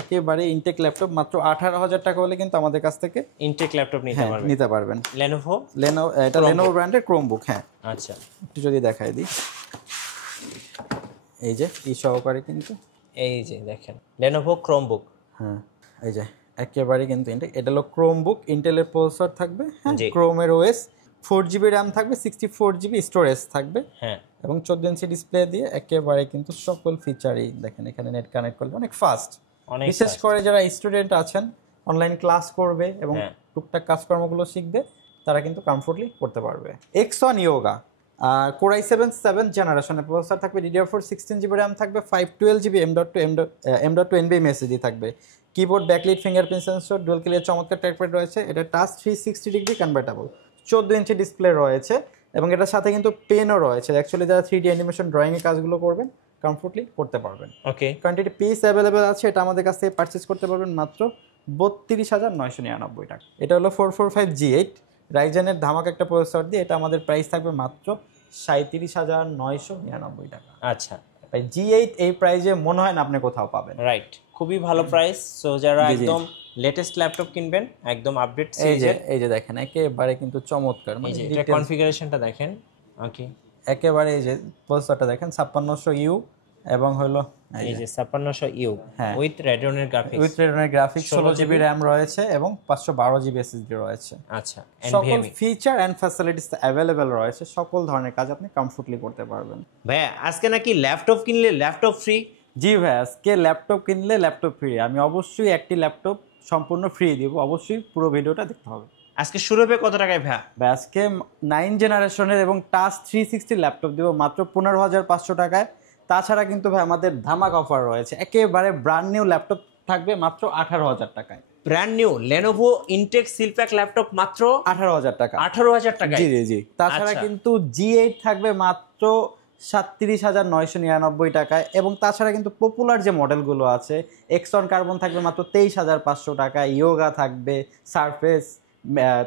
একেবারে intact laptop মাত্র 18,000 টাকা হলে কিন্তু আমাদের কাছ থেকে ইনটেক ল্যাপটপ নিতে পারবেন। Lenovo এটা Lenovo ব্র্যান্ডের ক্রোমবুক। হ্যাঁ আচ্ছা, একটু যদি দেখাই দিই, এই যে সহকারে কিন্তু এই যে দেখেন Lenovo Chromebook। হ্যাঁ এই যে একেবারে কিন্তু ইনটেক। এটা হলো ক্রোমবুক, ইন্টেলের প্রসেসর থাকবে, হ্যাঁ ক্রোমের ওএস, 4GB র্যাম থাকবে, 64GB স্টোরেজ থাকবে, হ্যাঁ এবং 14 ইঞ্চি ডিসপ্লে দিয়ে একেবারে কিন্তু সকল ফিচারই দেখেন। এখানে নেট কানেক্ট করলে অনেক ফাস্ট, বিশেষ করে যারা স্টুডেন্ট আছেন অনলাইন ক্লাস করবে এবং টুকটাক কাজকর্মগুলো শিখবে তারা কিন্তু কমফোর্টলি করতে পারবে। X1 Yoga Core i7 7th জেনারেশনের প্রসেসর থাকবে, DDR4 16GB র্যাম থাকবে, 512GB M.2 NVMe SSD থাকবে, keyboard backlit fingerprint sensor, dual clear চমৎকার ট্র্যাকপ্যাড রয়েছে। এটা touch 360 degree convertible, 14 inch display রয়েছে এবং এটার সাথে কিন্তু পেনও রয়েছে। অ্যাকচুয়ালি যারা 3D অ্যানিমেশন ড্রয়িংয়ের কাজগুলো করবেন কমফোর্টলি করতে পারবেন। ওকে, কোয়ান্টিটি পিস অ্যাভেলেবেল আছে। এটা আমাদের কাছ থেকে পারচেস করতে পারবেন মাত্র 32,999 টাকা। এটা হলো 445G8 রাইজেনের ধামাকা একটা প্রসেসর দিয়ে। এটা আমাদের প্রাইস থাকবে মাত্র 37,999 টাকা। আচ্ছা, G8 এই প্রাইসে মনে হয় না আপনি কোথাও পাবেন। রাইট, খুবই ভালো প্রাইস। সো যারা একদম লেটেস্ট ল্যাপটপ কিনবেন, একদম আপডেট সিরিজের, এই যে দেখেন একেবারে কিন্তু চমৎকার, এই যে এটা কনফিগারেশনটা দেখেন। ওকে, একেবারে এই যে প্রসেসরটা দেখেন 5600U এবং হলো এই যে 5600U with রেডিয়নের graphics, 16GB RAM রয়েছে এবং 512GB SSD রয়েছে। আচ্ছা, সকল ফিচার এন্ড ফ্যাসিলিটিস अवेलेबल রয়েছে, সকল ধরনের কাজ আপনি কমফোর্টলি করতে পারবেন। ভাই আজকে নাকি ল্যাপটপ কিনলে ল্যাপটপ ফ্রি? জি ভাই, আজকে ল্যাপটপ কিনলে ল্যাপটপ ফ্রি। আমি অবশ্যই একটি ল্যাপটপ সম্পূর্ণ ফ্রি দিব, অবশ্যই পুরো ভিডিওটা দেখতে হবে। আজকে শুরু হবে কত টাকায় ভাই? আজকে 9 জেনারেশনের এবং টাচ 360 ল্যাপটপ দিব মাত্র 15,500 টাকায়। তাছাড়া কিন্তু ভাই আমাদের ধামাকা অফার রয়েছে, একেবারে ব্র্যান্ড নিউ ল্যাপটপ থাকবে মাত্র 18,000 টাকায়। Brand new Lenovo intact seal pack laptop মাত্র 18,000 টাকা। 18,000 টাকায়? জি জি জি। তাছাড়া কিন্তু G8 থাকবে মাত্র 37,999 টাকায়। এবং তাছাড়া কিন্তু পপুলার যে মডেলগুলো আছে, X1 কার্বন থাকবে মাত্র 23,500 টাকায়, ইয়োগা থাকবে, সারফেস,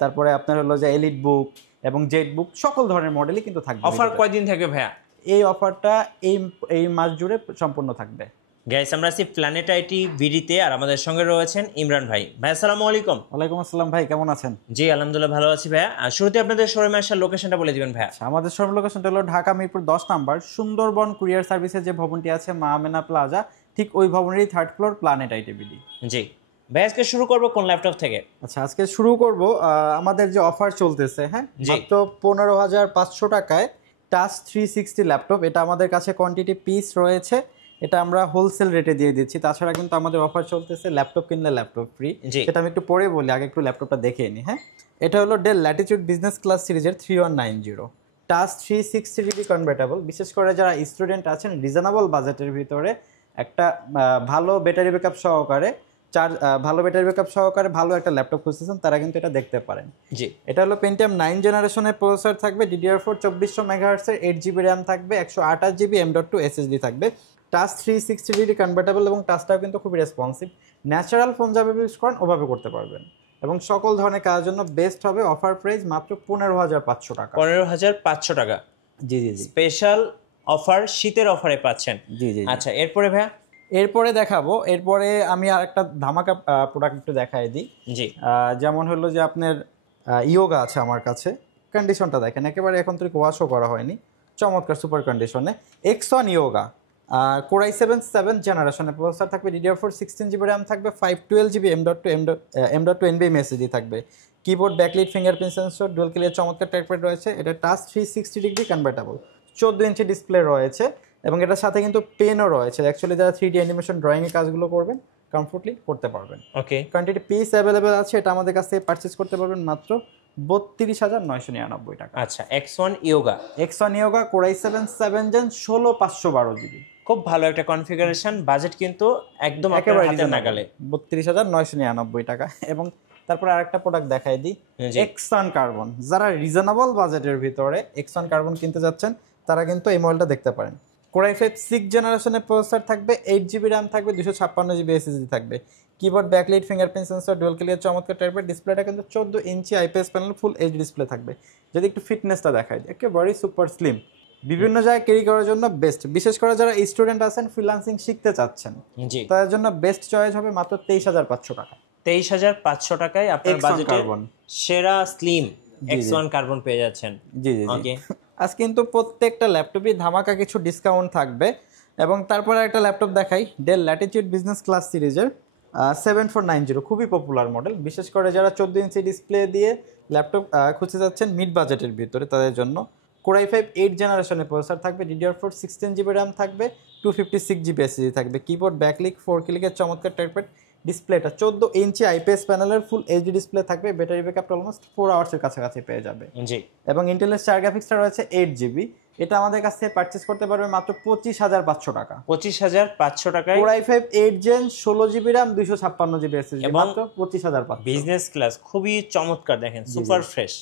তারপরে আপনার হলো যে এলিট বুক এবং জেট বুক, সকল ধরনের মডেলই কিন্তু থাকবে। অফার কয়দিন থাকবে ভাইয়া? এই অফারটা এই মাস জুড়ে সম্পূর্ণ থাকবে। গাইস, আমরা আছি প্ল্যানেট আইটি ভিডিতে, আর আমাদের সঙ্গে রয়েছেন ইমরান ভাই। ভাই আসসালামু আলাইকুম। ওয়ালাইকুম আসসালাম ভাই, কেমন আছেন? জি আলহামদুলিল্লাহ ভালো আছি ভাইয়া। আর শুরুতে আপনাদের শোরুমে আসার লোকেশনটা বলে দিবেন ভাইয়া। আমাদের শোরুম লোকেশনটা হলো ঢাকা মিরপুর 10 নাম্বার সুন্দরবন কুরিয়ার সার্ভিসের যে ভবনটি আছে মা আমেনা প্লাজা, ঠিক ওই ভবনেরই 3rd ফ্লোর, প্ল্যানেট আইটি ভিডি। জি ভাই, আজকে শুরু করব কোন ল্যাপটপ থেকে? আচ্ছা, আজকে শুরু করব আমাদের যে অফার চলতেছে, হ্যাঁ মাত্র 15,500 টাকায় টাচ 360 ল্যাপটপ। এটা আমাদের কাছে কোয়ান্টিটি পিস রয়েছে, এটা আমরা হোলসেল রেটে দিয়ে দিচ্ছি। তাছাড়া কিন্তু আমাদের অফার চলতেছে ল্যাপটপ কিনলে ল্যাপটপ ফ্রি, সেটা আমি একটু পরে বলি, আগে একটু ল্যাপটপটা দেখে নিই। হ্যাঁ, এটা হলো ডেল ল্যাটিটিউড বিজনেস ক্লাস সিরিজের 3190 টাচ 360 ডিগ্রি কনভার্টেবল। বিশেষ করে যারা স্টুডেন্ট আছেন রিজনেবল বাজেটের ভিতরে একটা ভালো ব্যাটারি ব্যাকআপ সহকারে ভালো একটা ল্যাপটপ খুঁজতেছেন, তারা কিন্তু এটা দেখতে পারেন। জি, এটা হলো পেন্টিয়াম 9 জেনারেশনের প্রসেসর থাকবে, DDR4 2400 MHz এর 8GB র্যাম থাকবে, 128GB M.2 SSD থাকবে, টাচ 360 ডিগ্রি কনভার্টেবল এবং টাচটাও কিন্তু খুবই রেসপন্সিভ। ন্যাচারাল ফোন যাভাবে ইউজ করেন ওভাবে করতে পারবেন এবং সকল ধরনের কাজের জন্য বেস্ট হবে। অফার প্রাইস মাত্র 15,500 টাকা। 15,500 টাকা? জি জি জি, স্পেশাল অফার, শীতের অফারে পাচ্ছেন। জি জি। আচ্ছা, এরপরে ভাইয়া? এরপরে দেখাবো, এরপরে আমি আর একটা ধামাকা প্রোডাক্ট একটু দেখাই দিই। জি, যেমন হলো যে আপনার ইয়োগা আছে আমার কাছে, কন্ডিশনটা দেখেন একেবারে এখন তো ওয়াশও করা হয়নি, চমৎকার সুপার কন্ডিশনে। X1 Yoga Core i7 7th জেনারেশনের প্রসেসর থাকবে, DDR4 16GB র্যাম থাকবে, 512GB M.2 NVMe SSD থাকবে, keyboard backlit fingerprint sensor, dual clear চমৎকার ট্র্যাকপ্যাড রয়েছে। এটা touch 360 degree convertible, 14 inch display রয়েছে এবং এটার সাথে কিন্তু পেনও রয়েছে। অ্যাকচুয়ালি যারা 3D অ্যানিমেশন ড্রয়িংয়ের কাজগুলো করবেন কমফোর্টলি করতে পারবেন। ওকে, কোয়ান্টিটি পিস অ্যাভেলেবেল আছে। এটা আমাদের কাছ থেকে পারচেস করতে পারবেন মাত্র 32,999 টাকা। আচ্ছা, X1 Yoga Core i7 7th Gen 16/512GB, খুব ভালো একটা কনফিগারেশন, বাজেট কিন্তু একদম আপনার হাতের নাগালে, 32,999 টাকা। এবং তারপর আরেকটা প্রোডাক্ট দেখাই দিই, X1 কার্বন। যারা রিজনেবল বাজেটের ভিতরে X1 কার্বন কিনতে যাচ্ছেন তারা কিন্তু এই মডেলটা দেখতে পারেন। Core i5 6 জেনারেশনের প্রসেসর থাকবে, 8GB র্যাম থাকবে, 256GB SSD থাকবে, keyboard backlight fingerprint sensor, dual clear চমৎকার টাইপের ডিসপ্লেটা কিন্তু 14 ইঞ্চি IPS panel full H display থাকবে। যদি একটু ফিটনেসটা দেখাই দিই, একেবারে সুপার স্লিম, বিভিন্ন জায়গায় ক্যারি করার জন্য বেস্ট, বিশেষ করে যারা স্টুডেন্ট আছেন ফ্রিল্যান্সিং শিখতে চাচ্ছেন জি তাদের জন্য বেস্ট চয়েস হবে মাত্র 23,500 টাকা। 23,500 টাকায় আপনার বাজেটে সেরা স্লিম X1 কার্বন পেয়ে যাচ্ছেন। জি জি ওকে। আজ কিন্তু প্রত্যেকটা ল্যাপটপই ধামাকা কিছু ডিসকাউন্ট থাকবে। এবং তারপরে একটা ল্যাপটপ দেখাই, ডেল ল্যাটিটিউড বিজনেস ক্লাস সিরিজের 7490, খুবই পপুলার মডেল। বিশেষ করে যারা 14 ইঞ্চি ডিসপ্লে দিয়ে ল্যাপটপ খুঁজতে যাচ্ছেন মিড বাজেটের ভিতরে তাদের জন্য Core i5 8 জেনারেশনের প্রসেসর থাকবে, DDR4 16GB র্যাম থাকবে, 256GB SSD থাকবে, কিবোর্ড ব্যাকলিক 4 ক্লিকের চমৎকার ট্র্যাকপ্যাড, ডিসপ্লেটা 14 ইঞ্চি আইপিএস প্যানেলের ফুল এইচডি ডিসপ্লে থাকবে, ব্যাটারি ব্যাকআপটা অলমোস্ট 4 আওয়ার্সের কাছাকাছি পেয়ে যাবে। জি এবং ইন্টেলের 4 গ্রাফিক্সটা রয়েছে 8GB, এটা আমাদের কাছ থেকে পারচেজ করতে পারবে মাত্র 25,500 টাকা। 25,500 টাকায় Core i5 8 Gen 16GB RAM 256GB SSD মাত্র 25,500। বিজনেস ক্লাস খুবই চমৎকার, দেখেন সুপার ফ্রেশ।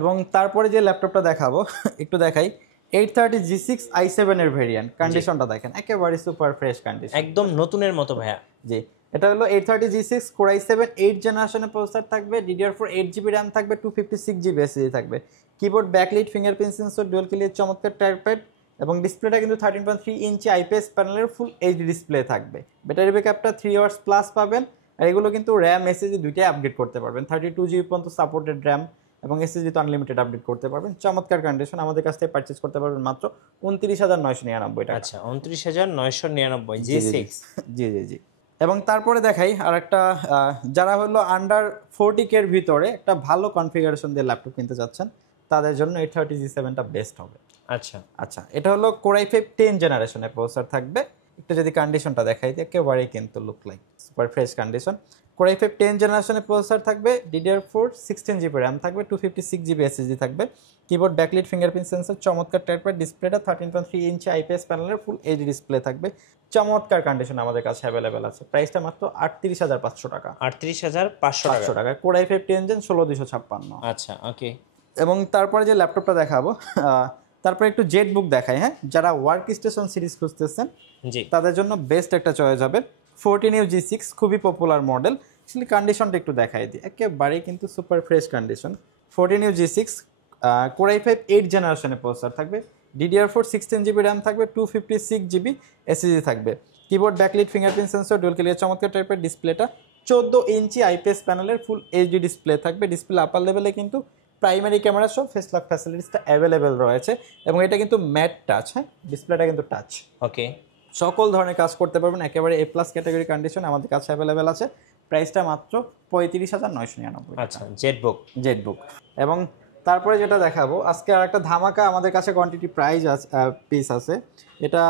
এবং তারপরে যে ল্যাপটপটা দেখাবো একটু দেখাই, 830 G6 i7 এর ভেরিয়েন্ট, কন্ডিশনটা দেখেন একেবারে সুপার ফ্রেশ কন্ডিশন, একদম নতুনের মতো ভাইয়া। জি এটা হলো 830 G6 Core i7 8 জেনারেশনের প্রসেসর থাকবে, DDR4 8GB RAM থাকবে, 256GB SSD থাকবে, keyboard backlit fingerprint sensor dual click চমৎকার ট্র্যাকপ্যাড, এবং ডিসপ্লেটা কিন্তু 13.3 ইঞ্চি আইপিএস প্যানেলের ফুল এইচডি ডিসপ্লে থাকবে। ব্যাটারি ব্যাকআপটা 3 আওয়ার্স প্লাস পাবেন। আর এগুলো কিন্তু র্যাম এসএসডি দুইটাই আপগ্রেড করতে পারবেন, 32GB পর্যন্ত সাপোর্টেড র্যাম এবং এসএসডি তো আনলিমিটেড আপডেট করতে পারবেন। চমৎকার কন্ডিশন, আমাদের কাছ থেকে পারচেজ করতে পারবেন মাত্র 29,999 টাকা। আচ্ছা 29,999 G6। জি জি জি। এবং তারপরে দেখাই আর একটা, যারা হলো আন্ডার 40K এর ভিতরে একটা ভালো কনফিগারেশন দিয়ে ল্যাপটপ কিনতে চাচ্ছেন তাদের জন্য 830 G7টা বেস্ট হবে। আচ্ছা আচ্ছা এটা হলো Core i5 10 জেনারেশনের প্রসেসর থাকবে। একটু যদি কন্ডিশনটা দেখাই দিই একেবারেই কিন্তু look like super fresh condition. Core i5 10 জেনারেশনের প্রসেসর থাকবে, DDR4 16GB RAM থাকবে, 256GB SSD থাকবে, কিবোর্ড ব্যাকলিট ফিঙ্গারপ্রিন্ট সেন্সর চমৎকার ট্র্যাকপ্যাড, ডিসপ্লেটা 13.3 ইঞ্চি আইপিএস প্যানেলের ফুল এইচডি ডিসপ্লে থাকবে। চমৎকার কন্ডিশন আমাদের কাছে অ্যাভেলেবেল আছে। প্রাইসটা মাত্র 38,500 টাকা। 38,500 টাকা। Core i5 10 Gen 16256। আচ্ছা ওকে। এবং তারপরে যে ল্যাপটপটা দেখাবো তারপরে একটু জেট বুক দেখাই। হ্যাঁ যারা ওয়ার্ক স্টেশন সিরিজ খুঁজতেছেন জি তাদের জন্য বেস্ট একটা চয়েস হবে 14U G6, খুবই পপুলার মডেল। অ্যাকচুয়ালি কন্ডিশনটা একটু দেখাই দিই, একেবারেই কিন্তু super fresh condition. 14U G6 Core i5 8 জেনারেশনের প্রসেসর থাকবে, DDR4 16GB RAM থাকবে, 256GB SSD থাকবে, keyboard backlit fingerprint sensor dual clear চমৎকার টাইপের, ডিসপ্লেটা 14 ইঞ্চি আইপিএস প্যানেলের ফুল এইচডি ডিসপ্লে থাকবে। ডিসপ্লে আপার লেভেলে কিন্তু প্রাইমারি ক্যামেরা সব ফেস লক ফ্যাসিলিটিসটা অ্যাভেলেবেল রয়েছে, এবং এটা কিন্তু ম্যাট টাচ। হ্যাঁ ডিসপ্লেটা কিন্তু টাচ। ওকে। সকল ধরনের কাজ করতে পারবেন, একেবারে A+ ক্যাটাগরি কন্ডিশন আমাদের কাছে অ্যাভেলেবেল আছে। প্রাইসটা মাত্র 35,999। আচ্ছা জেট বুক। এবং তারপরে যেটা দেখাবো আজকে আর একটা ধামাকা, আমাদের কাছে কোয়ান্টিটি প্রাইস পিস আছে। এটা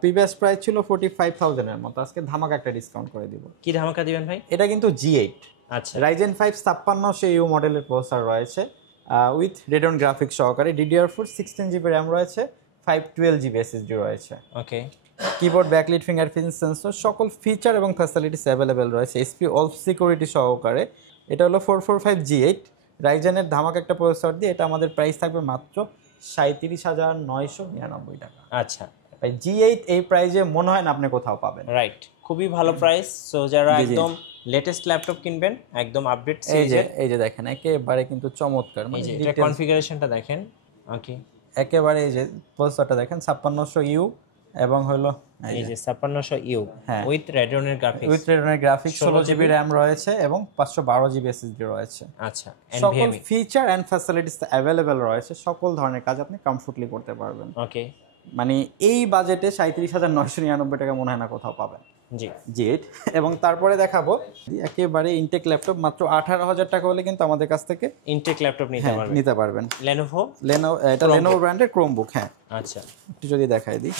প্রিভিয়াস প্রাইস ছিল 45,000 এর মতো, আজকে ধামাকা একটা ডিসকাউন্ট করে দিব। কি ধামাকা দিবেন ভাই? এটা কিন্তু G8, আচ্ছা Ryzen 5 5600U মডেলের প্রসেসর রয়েছে উইথ রেডন গ্রাফিক্স সহকারে, DDR4 16GB RAM রয়েছে, 512GB SSD রয়েছে। ওকে। কিবোর্ড ব্যাকলিট ফিঙ্গারপ্রিন্ট সেন্সর সকল ফিচার এবং ফ্যাসিলিটিস অ্যাভেলেবেল রয়েছে SP অল সিকিউরিটি সহকারে। এটা হলো 445 G8 রাইজেনের ধামাকা একটা প্রসেসর দিয়ে, এটা আমাদের প্রাইস থাকবে মাত্র 37,999 টাকা। আচ্ছা ভাই G8 এই প্রাইসে মনে হয় না আপনি কোথাও পাবেন। রাইট, খুবই ভালো প্রাইস। সো যারা একদম লেটেস্ট ল্যাপটপ কিনবেন, একদম আপডেট সিরিজের, এই যে দেখেন একেবারে কিন্তু চমৎকার, মানে এটা কনফিগারেশনটা দেখেন। ওকে একেবারে এই যে প্রসেসরটা দেখেন 5600U এবং হলো এই যে 5600U with রেডনের graphics, 16GB RAM রয়েছে এবং 512GB SSD রয়েছে। আচ্ছা সকল ফিচার এন্ড ফ্যাসিলিটিস अवेलेबल রয়েছে, সকল ধরনের কাজ আপনি কমফোর্টলি করতে পারবেন। ওকে। মানে এই বাজেটে 37,999 টাকা মনে হয় না কোথাও পাবেন। জি। এবং তারপরে দেখাবো একেবারে ইনটেক ল্যাপটপ মাত্র 18,000 টাকা হলে কিন্তু আমাদের কাছ থেকে ইনটেক ল্যাপটপ নিতে পারবেন। Lenovo এটা Lenovo ব্র্যান্ডের Chromebook। হ্যাঁ আচ্ছা একটু যদি দেখাই দিই,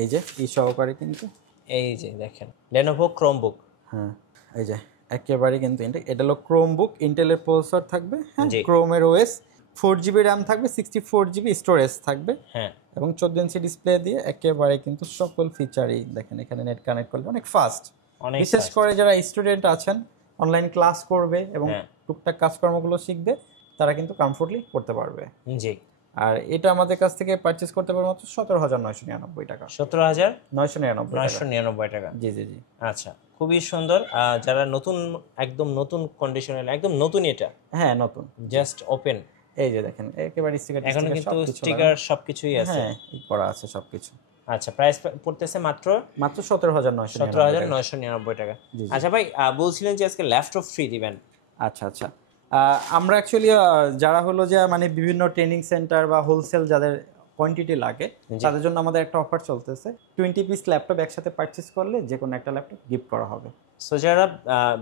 এই যে সহকারে কিন্তু এই যে দেখেন Lenovo Chromebook। হ্যাঁ এই যে একেবারে কিন্তু এটা হলো Chromebook, ইন্টেলের প্রসেসর থাকবে, হ্যাঁ Chromeর OS, 4GB RAM থাকবে, 64GB স্টোরেজ থাকবে, হ্যাঁ এবং 14 ইঞ্চি ডিসপ্লে দিয়ে একেবারে কিন্তু সকল ফিচারই দেখেন। এখানে নেট কানেক্ট করলে অনেক ফাস্ট, বিশেষ করে যারা স্টুডেন্ট আছেন অনলাইন ক্লাস করবে এবং টুকটাক কাজকর্মগুলো শিখবে তারা কিন্তু কমফোর্টলি করতে পারবে। জি। আর এটা আমাদের কাছ থেকে পারচেজ করতে পারবে মাত্র 17,999 টাকা। 17,999 টাকা। জি। আচ্ছা খুবই সুন্দর। যারা নতুন, একদম নতুন কন্ডিশনাল, একদম নতুন, এটা হ্যাঁ নতুন, জাস্ট ওপেন, এই যে দেখেন একেবারে স্টিকার এখন কিন্তু স্টিকার সবকিছুই আছে, হ্যাঁ করা আছে সবকিছু। আচ্ছা, প্রাইস পড়তেছে মাত্র 17,999 টাকা। আচ্ছা ভাই, বলছিলেন যে আজকে ল্যাপটপ ফ্রি দিবেন। আচ্ছা আচ্ছা, আমরা অ্যাকচুয়ালি যারা হলো যে মানে বিভিন্ন ট্রেনিং সেন্টার বা হোলসেল যাদের কোয়ান্টিটি লাগে তাদের জন্য আমাদের একটা অফার চলতেছে, 20 পিস ল্যাপটপ একসাথে পারচেজ করলে যে কোনো একটা ল্যাপটপ গিফট করা হবে। সো যারা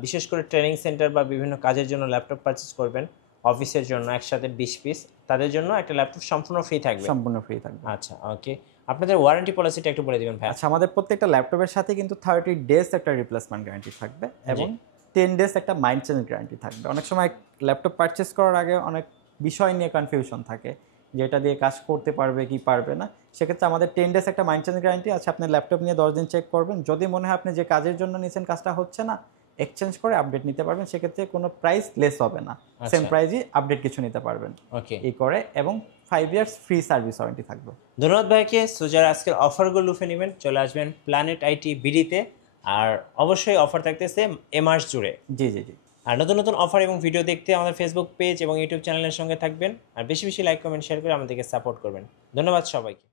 বিশেষ করে ট্রেনিং সেন্টার বা বিভিন্ন কাজের জন্য ল্যাপটপ পারচেজ করবেন, অফিসের জন্য একসাথে 20 পিস, তাদের জন্য একটা ল্যাপটপ সম্পূর্ণ ফ্রি থাকবে। সম্পূর্ণ ফ্রি থাকবে। আচ্ছা ওকে, আপনাদের ওয়ারেন্টি পলিসিটা একটু বলে দিবেন ভাই। আচ্ছা, আমাদের প্রত্যেকটা ল্যাপটপের সাথে কিন্তু 30 ডেজ একটা রিপ্লেসমেন্ট গ্যারান্টি থাকবে এবং 10 ডেজ একটা মাইন্ড চেঞ্জ গ্যারান্টি থাকবে। অনেক সময় ল্যাপটপ পারচেস করার আগে অনেক বিষয় নিয়ে কনফিউশন থাকে যে এটা দিয়ে কাজ করতে পারবে কি পারবে না, সেক্ষেত্রে আমাদের 10 ডেজ একটা মাইন্ড চেঞ্জ গ্যারান্টি আছে। আপনি ল্যাপটপ নিয়ে 10 দিন চেক করবেন, যদি মনে হয় আপনি যে কাজের জন্য নিয়েছেন কাজটা হচ্ছে না, এক্সচেঞ্জ করে আপডেট নিতে পারবেন, সেক্ষেত্রে কোনো প্রাইস লেস হবে না, সেম প্রাইসই আপডেট কিছু নিতে পারবেন। ওকে, এই করে এবং 5 ইয়ার্স ফ্রি সার্ভিস ওয়ারেন্টি থাকবে। ধন্যবাদ ভাইকে। সো যারা আজকের অফারগুলো লুফে নেবেন চলে আসবেন প্ল্যানেট আইটি বিডিতে, আর অবশ্যই অফার থাকতেছে এ মাস জুড়ে। জি জি জি। আর নতুন নতুন অফার এবং ভিডিও দেখতে আমাদের ফেসবুক পেজ এবং ইউটিউব চ্যানেলের সঙ্গে থাকবেন, আর বেশি বেশি লাইক কমেন্ট শেয়ার করে আমাদেরকে সাপোর্ট করবেন। ধন্যবাদ সবাইকে।